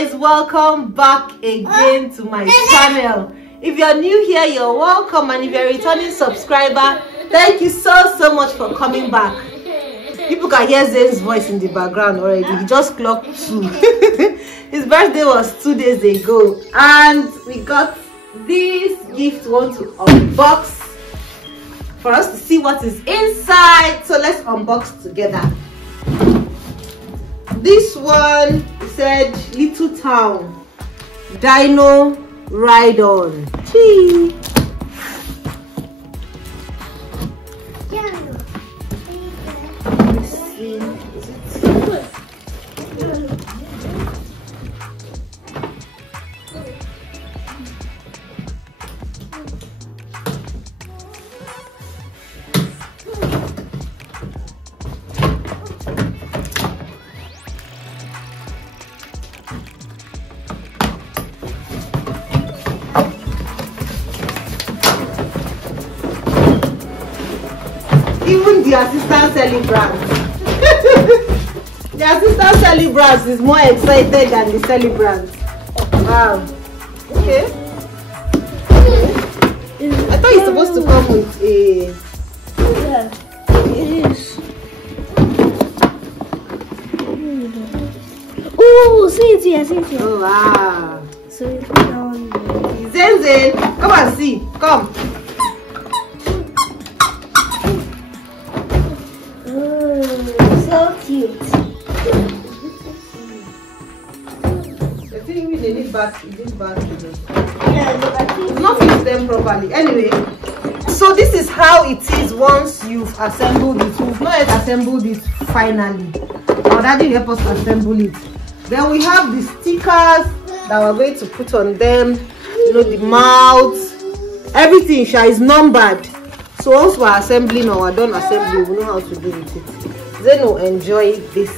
guys, welcome back again to my channel. If you're new here, you're welcome, and if you're a returning subscriber, thank you so much for coming back. People can hear Zane's voice in the background already. He just clocked 2. His birthday was 2 days ago, and we got this gift we want to unbox for us to see what is inside. So let's unbox together. This one said Little Town Dino Ride On. Gee. Even the assistant celebrant. The assistant celebrant is more excited than the celebrant. Wow. Okay. I thought it's supposed to come with a... Yeah, it is. Oh, see it here, see it here. Oh, wow. So it's down there. Zen, come and see. Come. So cute. I think they need battery. Yeah, the battery. Not fix them properly. Anyway, so this is how it is once you've assembled it. We've not yet assembled it finally. Our daddy help us assemble it. Then we have the stickers that we're going to put on them. You know, the mouth, everything is numbered. So once we're assembling or we're done assembling, we know how to do with it. Then we'll enjoy this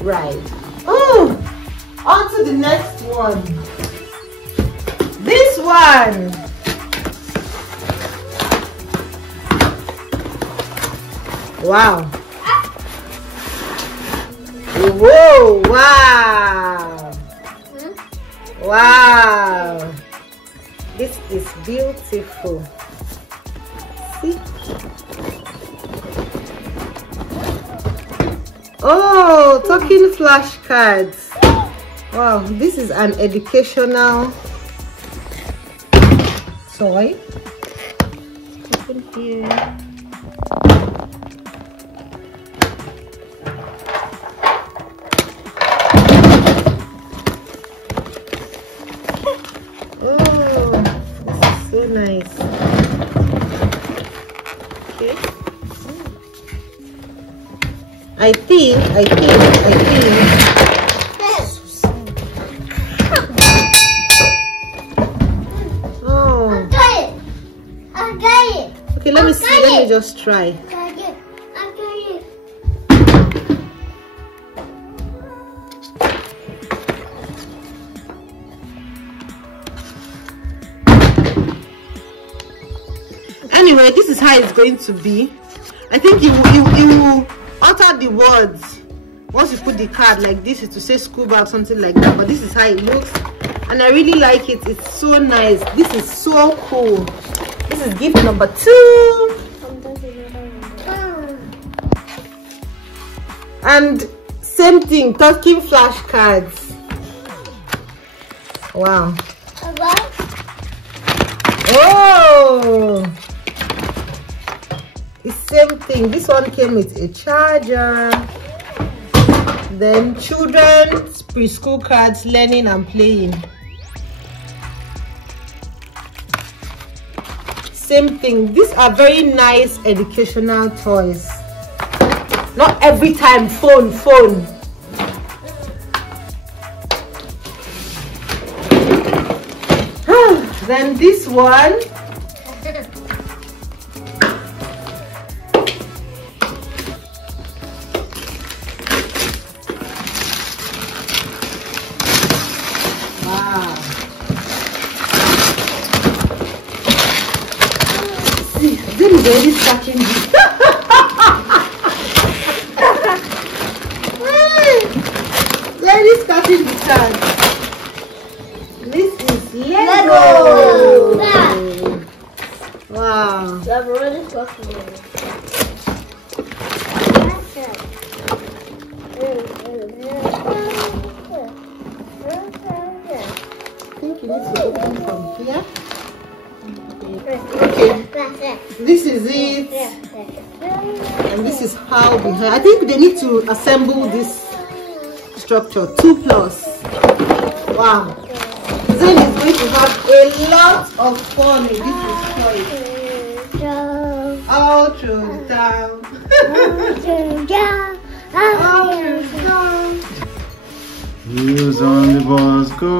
ride. Oh, on to the next one. This one. Wow. Whoa, wow. Wow. This is beautiful. See? Oh, talking flashcards. Wow, this is an educational toy. Open here. Oh, this is so nice. Okay. I think. Oh. I got it. Okay, let me see. Let me just try. I got it. Anyway, this is how it's going to be. I think you will alter the words once you put the card like this. It will say school bag, something like that, but this is how it looks, and I really like it. It's so nice. This is so cool. This is gift number 2. And same thing, talking flashcards. Wow. Oh, the same thing. This one came with a charger. Then children's preschool cards, learning and playing. Same thing. These are very nice educational toys. Not every time phone. Then this one. Wow. See, this is already scratching this. Ladies starting the card. think you need to open from here. Okay, this is it, and this is how behind. I think they need to assemble this structure 2+. Wow, Zen is going to have a lot of fun in this toy. All through the town. All through the town. Wheels on the bus go.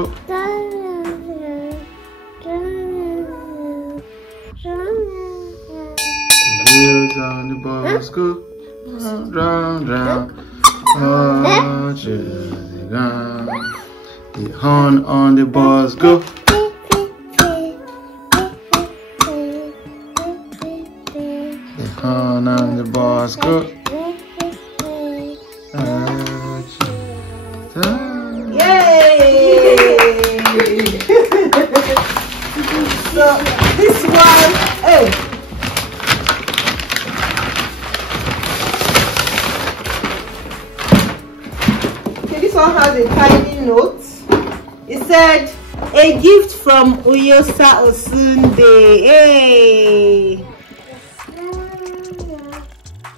Wheels on the bus go. Round, round. Oh, Jersey ground. The horn on the bus go. The horn on the bus go. Yay! So this one, hey. Okay, this one has a tiny note. It said, "A gift from OSARO Sunday." Hey.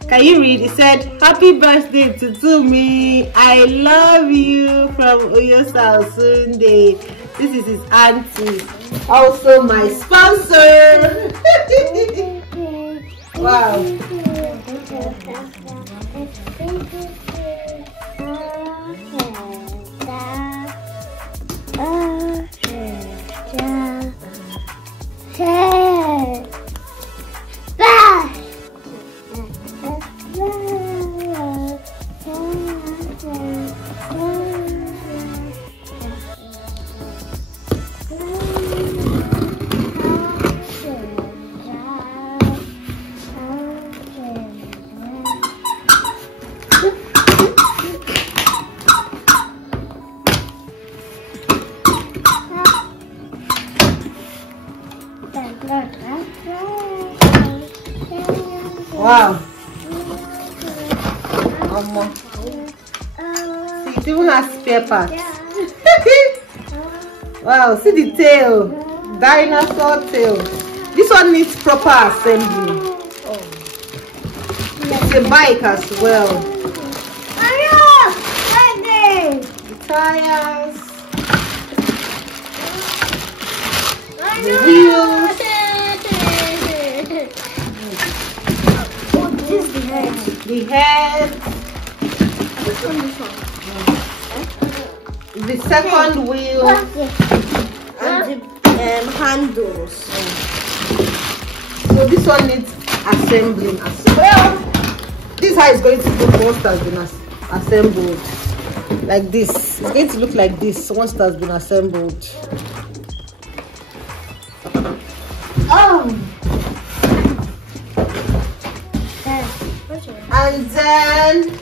Can you read? It said, "Happy birthday to Tumi. I love you from OSARO Sunday." This is his auntie, also my sponsor. Wow. Wow. See, it even has spare parts. Wow, see the tail. Dinosaur tail. This one needs proper assembly. It's a bike as well. The tires. The wheels. The head. The second wheel. And the handles. So this one needs assembling as well. This is how it's going to look once it has been assembled. Like this. It's going to look like this once it has been assembled. And then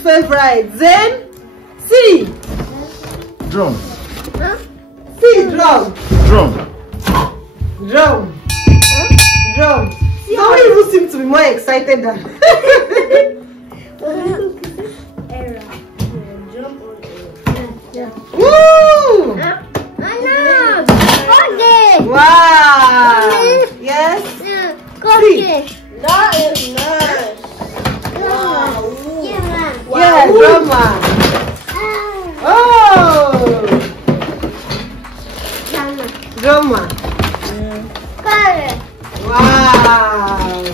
favorite. Then see drum. See drum. Drum. Drum. Drum. Somebody even seems to be more excited than. Woo! Wow. Yes. See. That is nice. Wow. Yeah, Yeah, drummer. Oh. Drummer. Wow.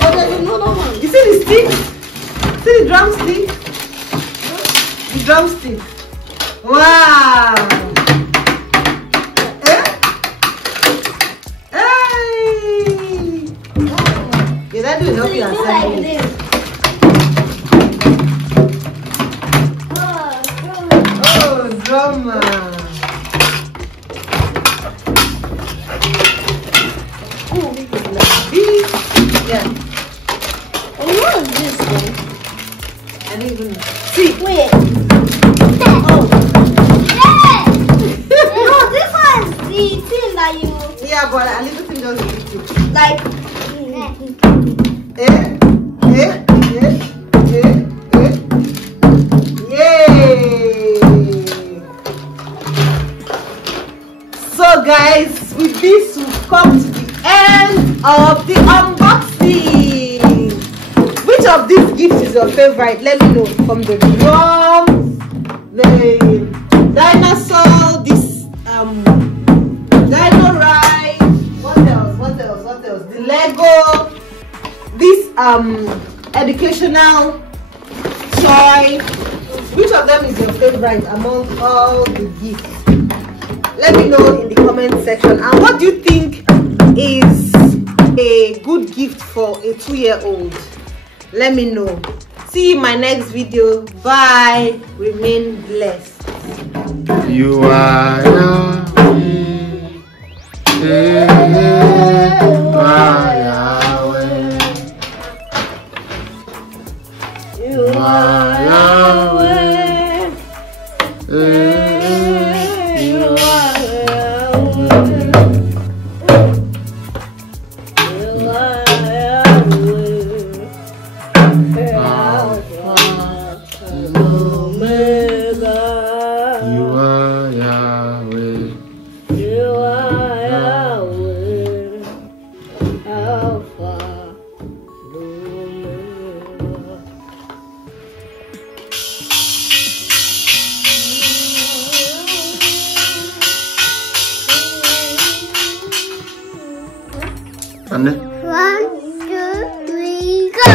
Oh, there's another one. You see the stick? See the drumstick? The drumstick. Wow. Hey. Yeah, that will help you assemble it. Oh, drummer. Yeah. And what is this thing? I don't even know. See. Wait. Oh. Yeah. No, this one is the thing that you Yeah, but a little thing just hit you. like. Yay! So guys, with this we've come to the end of the unboxing. Which of these gifts is your favorite? Let me know. From the drums, the dinosaur, this dino ride. What else? The Lego, this educational toy. Which of them is your favorite among all the gifts? Let me know in the comment section. And what do you think is a good gift for a 2-year-old? Let me know. See you in my next video. Bye. Remain blessed. You are Yahweh. You are Yahweh. You are And 1, 2, 3, go!